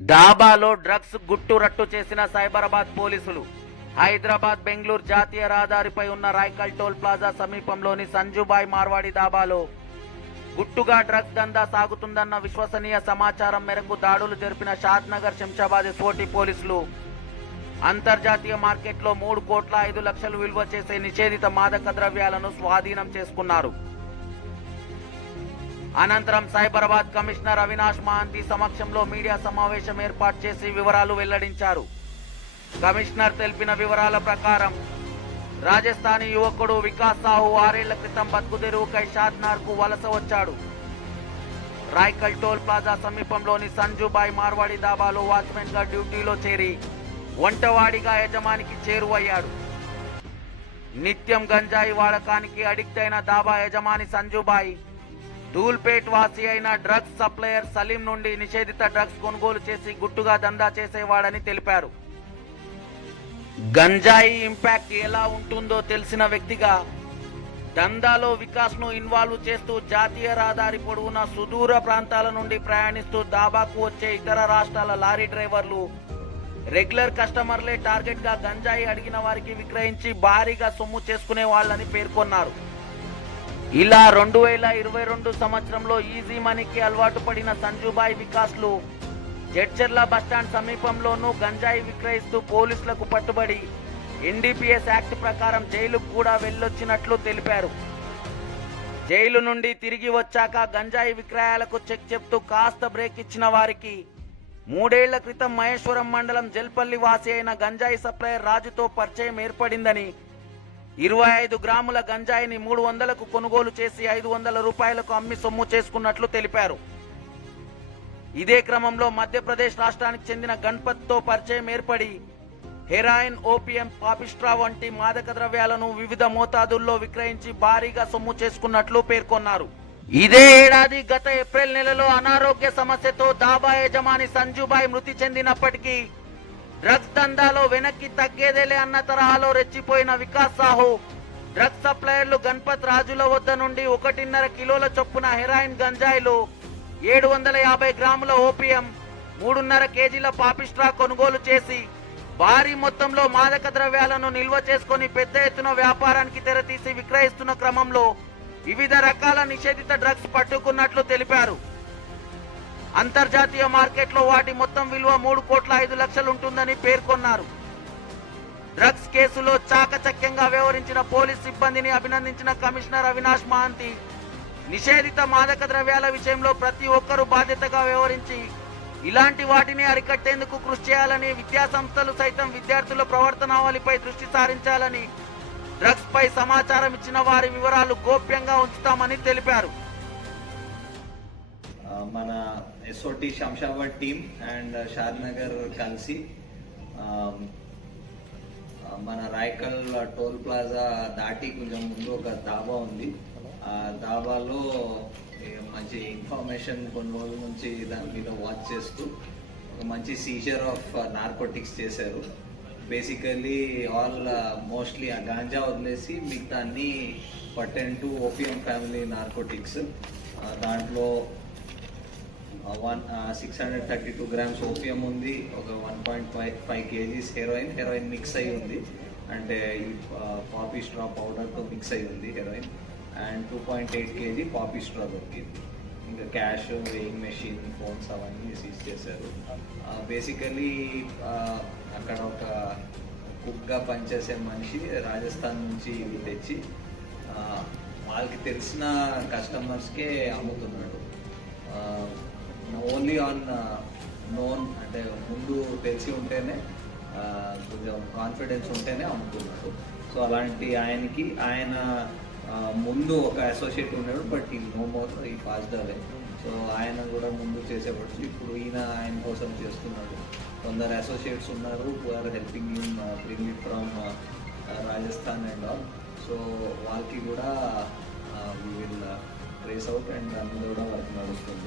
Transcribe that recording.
డాబాలో drugs గుట్టు రట్టు చేసిన సైబరాబాద్ పోలీసులు. హైదరాబాద్ బెంగళూరు జాతీయ రహదారిపై ఉన్న రాయ్కల్ టోల్ ప్లాజా సమీపంలోని సంజుబాయ్ మార్వాడి దాబాలో గుట్టుగా డ్రగ్స్ దందా సాగుతుందన్న విశ్వసనీయ సమాచారం మేరకు దాడులు జరిపిన షాద్నగర్ శంషాబాద్ ఎస్ఓటి పోలీసులు. అంతర్జాతీయ మార్కెట్లో మూడు కోట్ల ఐదు లక్షలు విలువ చేసే నిషేధిత మాదక ద్రవ్యాలను స్వాధీనం చేసుకున్నారు. అనంతరం సైబరాబాద్ కమిషనర్ అవినాష్ మహాంతి సమక్షంలో మీడియా సమావేశం ఏర్పాటు చేసి వివరాలు వెల్లడించారు. కమిషనర్ తెలిపిన వివరాల ప్రకారం రాజస్థానీ యువకుడు వికాస్ సాహు ఆరేళ్ళ క్రితం బతుకుదెరువుకై షాద్నార్కు వలస వచ్చాడు. రాయ్కల్ టోల్ ప్లాజా సమీపంలోని సంజుబాయ్ మార్వాడి దాబాలో వాచ్మెన్గా డ్యూటీలో చేరి వంటవాడిగా యజమానికి చేరువయ్యాడు. నిత్యం గంజాయి వాడకానికి అడిక్ట్ అయిన దాబా యజమాని సంజుబాయి ధూల్పేట్ వాసి అయిన డ్రగ్స్ సప్లయర్ సలీం నుండి నిషేధిత డ్రగ్స్ కొనుగోలు చేసి గుట్టుగా దందా చేసేవాడని తెలిపారు. గంజాయి ఇంపాక్ట్ ఎలా ఉంటుందో తెలిసిన వ్యక్తిగా దందాలో వికాస్ను ఇన్వాల్వ్ చేస్తూ జాతీయ రహదారి పొడవునా సుదూర ప్రాంతాల నుండి ప్రయాణిస్తూ దాబాకు వచ్చే ఇతర రాష్ట్రాల లారీ డ్రైవర్లు రెగ్యులర్ కస్టమర్లే టార్గెట్గా గంజాయి అడిగిన వారికి విక్రయించి భారీగా సొమ్ము చేసుకునే వాళ్ళని పేర్కొన్నారు. ఇలా రెండు వేల ఇరవై రెండు సంవత్సరంలో ఈజీ మనీకి అలవాటు పడిన సంజుబాయ్ వికాస్లు జడ్చర్ల బస్టాండ్ సమీపంలోనూ గంజాయి విక్రయిస్తూ పోలీసులకు పట్టుబడి ఎన్డీపీఎస్ యాక్ట్ ప్రకారం జైలుకు కూడా వెళ్ళొచ్చినట్లు తెలిపారు. జైలు నుండి తిరిగి వచ్చాక గంజాయి విక్రయాలకు చెక్ చెప్తూ కాస్త బ్రేక్ ఇచ్చిన వారికి మూడేళ్ళ క్రితం మహేశ్వరం మండలం జల్పల్లి వాసి అయిన గంజాయి సప్లయర్ రాజుతో పరిచయం ఏర్పడిందని ఇరవై ఐదు గ్రాముల గంజాయిని మూడు వందలకు కొనుగోలు చేసి ఐదు వందల రూపాయలకు అమ్మి సొమ్ము చేసుకున్నట్లు తెలిపారు. ఇదే క్రమంలో మధ్యప్రదేశ్ రాష్ట్రానికి చెందిన గణపత్తో పరిచయం ఏర్పడి హెరాయిన్ ఓపియం పాపిస్ట్రా వంటి మాదక ద్రవ్యాలను వివిధ మోతాదుల్లో విక్రయించి భారీగా సొమ్ము చేసుకున్నట్లు పేర్కొన్నారు. ఇదే ఏడాది గత ఏప్రిల్ నెలలో అనారోగ్య సమస్యతో దాబా యజమాని సంజుబాయ్ మృతి చెందినప్పటికీ డ్రగ్స్ దందాలో వెనక్కి తగ్గేదేలే అన్న తరహాలో రెచ్చిపోయిన వికాస్ సాహు. డ్రగ్స్ సప్లయర్లు గణపత్ రాజుల వద్ద నుండి ఒకటిన్నర కిలోల చొప్పున హెరాయిన్ గంజాయిలు ఏడు వందల యాభై గ్రాముల ఓపియం మూడున్నర కేజీల పాపిస్ట్రా కొనుగోలు చేసి భారీ మొత్తంలో మాదక ద్రవ్యాలను నిల్వ చేసుకొని పెద్ద ఎత్తున వ్యాపారానికి తెరతీసి విక్రయిస్తున్న క్రమంలో వివిధ రకాల నిషేధిత డ్రగ్స్ పట్టుకున్నట్లు తెలిపారు. అంతర్జాతీయ మార్కెట్లో వాటి మొత్తం విలువ మూడు కోట్ల ఐదు లక్షలు ఉంటుందని పేర్కొన్నారు. డ్రగ్స్ కేసులో చాకచక్యంగా వ్యవహరించిన పోలీస్ సిబ్బందిని అభినందించిన కమిషనర్ అవినాష్ మహంతి నిషేధిత మాదక ద్రవ్యాల విషయంలో ప్రతి ఒక్కరూ బాధ్యతగా వ్యవహరించి ఇలాంటి వాటిని అరికట్టేందుకు కృషి చేయాలని విద్యా సంస్థలు సైతం విద్యార్థుల ప్రవర్తనావళిపై దృష్టి సారించాలని డ్రగ్స్ పై సమాచారం ఇచ్చిన వారి వివరాలు గోప్యంగా ఉంచుతామని తెలిపారు. మన SOT Shamshabad team and Shad Nagar కలిసి um, uh, మన రాయకల్ uh, టోల్ ప్లాజా దాటి కొంచెం ముందు ఒక దాబా ఉంది. ఆ దాబాలో మంచి ఇన్ఫర్మేషన్ కొన్ని రోజుల నుంచి దాని మీద వాచ్ చేస్తూ ఒక మంచి సీజర్ ఆఫ్ నార్కోటిక్స్ చేశారు. బేసికల్లీ ఆల్ మోస్ట్లీ ఆ గాంజా వదిలేసి మిగతా అన్ని pertain to opium family narcotics దాంట్లో one six hundred thirty two grams opium ఉంది ఒక one point five five kgs heroin heroin mix అయి ఉంది. అంటే ఈ పాపీ స్ట్రా పౌడర్తో మిక్స్ అయి ఉంది heroin and two point eight kg poppy straw దొరికింది. ఇంకా క్యాష్ వేయింగ్ మెషిన్ ఫోన్స్ అవన్నీ సీజ్ చేశారు. బేసికలీ అక్కడ ఒక కుక్గా పనిచేసే మనిషి రాజస్థాన్ నుంచి ఇవి తెచ్చి వాళ్ళకి తెలిసిన కస్టమర్స్కే అమ్ముతున్నాడు. ఓన్లీ ఆన్ నోన్ అంటే ముందు తెలిసి ఉంటేనే కొంచెం కాన్ఫిడెన్స్ ఉంటేనే అమ్ముతున్నాడు సో అలాంటి ఆయనకి ఆయన ముందు ఒక అసోసియేట్ ఉన్నాడు బట్ ఈ నో మోర్ ఈ పాస్డ్ అవే సో ఆయన కూడా ముందు చేసేవాడు. ఇప్పుడు ఈయన ఆయన కోసం చేస్తున్నాడు. కొందరు అసోసియేట్స్ ఉన్నారు are helping um bring it from Rajasthan and all so వాళ్ళకి కూడా we will trace out and అందులో కూడా వర్క్ నడుస్తుంది